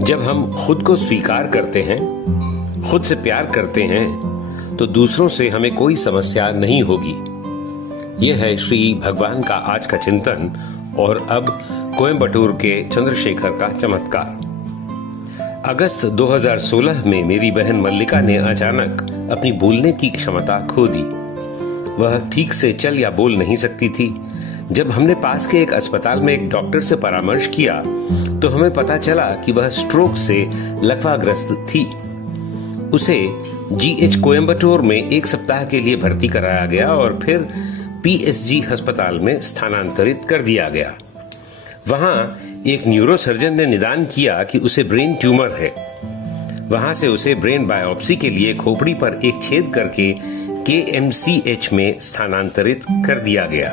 जब हम खुद को स्वीकार करते हैं, खुद से प्यार करते हैं, तो दूसरों से हमें कोई समस्या नहीं होगी। यह है श्री भगवान का आज का चिंतन। और अब कोयम्बटूर के चंद्रशेखर का चमत्कार। अगस्त 2016 में मेरी बहन मल्लिका ने अचानक अपनी बोलने की क्षमता खो दी। वह ठीक से चल या बोल नहीं सकती थी। जब हमने पास के एक अस्पताल में एक डॉक्टर से परामर्श किया तो हमें पता चला कि वह स्ट्रोक से लकवाग्रस्त थी। उसे जीएच कोयम्बटूर में 1 सप्ताह के लिए भर्ती कराया गया और फिर पीएसजी अस्पताल में स्थानांतरित कर दिया गया। वहां एक न्यूरोसर्जन ने निदान किया कि उसे ब्रेन ट्यूमर है। वहां से उसे ब्रेन बायोप्सी के लिए खोपड़ी पर एक छेद करके केएमसीएच में स्थानांतरित कर दिया गया।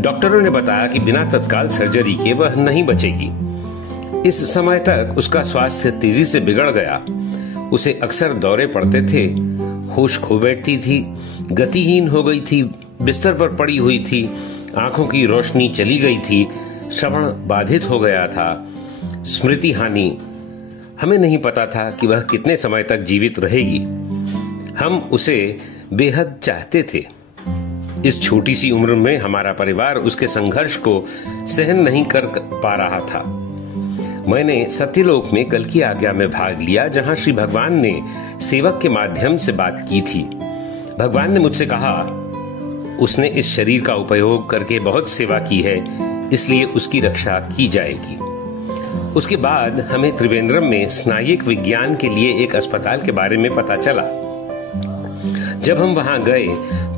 डॉक्टरों ने बताया कि बिना तत्काल सर्जरी के वह नहीं बचेगी। इस समय तक उसका स्वास्थ्य तेजी से बिगड़ गया। उसे अक्सर दौरे पड़ते थे, होश खो बैठती थी, गतिहीन हो गई थी, बिस्तर पर पड़ी हुई थी, आंखों की रोशनी चली गई थी, श्रवण बाधित हो गया था, स्मृति हानि। हमें नहीं पता था कि वह कितने समय तक जीवित रहेगी। हम उसे बेहद चाहते थे। इस छोटी सी उम्र में हमारा परिवार उसके संघर्ष को सहन नहीं कर पा रहा था। मैंने सत्यलोक में कल की आज्ञा में भाग लिया, जहां श्री भगवान ने सेवक के माध्यम से बात की थी। भगवान ने मुझसे कहा, उसने इस शरीर का उपयोग करके बहुत सेवा की है, इसलिए उसकी रक्षा की जाएगी। उसके बाद हमें त्रिवेंद्रम में स्नायिक विज्ञान के लिए एक अस्पताल के बारे में पता चला। जब हम वहां गए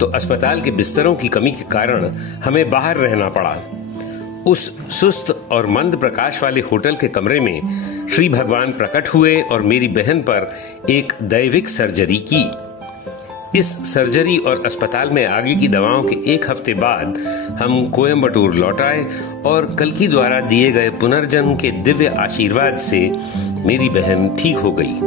तो अस्पताल के बिस्तरों की कमी के कारण हमें बाहर रहना पड़ा। उस सुस्त और मंद प्रकाश वाले होटल के कमरे में श्री भगवान प्रकट हुए और मेरी बहन पर एक दैविक सर्जरी की। इस सर्जरी और अस्पताल में आगे की दवाओं के 1 हफ्ते बाद हम कोयम्बटूर लौट आए और कल्कि द्वारा दिए गए पुनर्जन्म के दिव्य आशीर्वाद से मेरी बहन ठीक हो गई।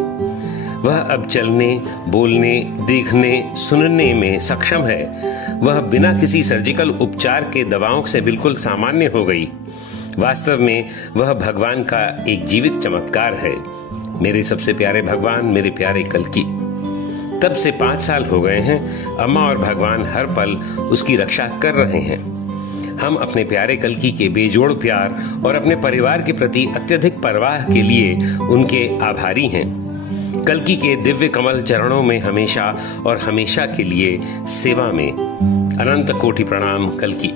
वह अब चलने, बोलने, देखने, सुनने में सक्षम है। वह बिना किसी सर्जिकल उपचार के दवाओं से बिल्कुल सामान्य हो गई। वास्तव में वह भगवान का एक जीवित चमत्कार है। मेरे सबसे प्यारे भगवान, मेरे प्यारे कल्कि। तब से 5 साल हो गए हैं। अम्मा और भगवान हर पल उसकी रक्षा कर रहे हैं। हम अपने प्यारे कल्कि के बेजोड़ प्यार और अपने परिवार के प्रति अत्यधिक परवाह के लिए उनके आभारी हैं। कल्कि के दिव्य कमल चरणों में हमेशा और हमेशा के लिए सेवा में। अनंत कोटि प्रणाम कल्कि।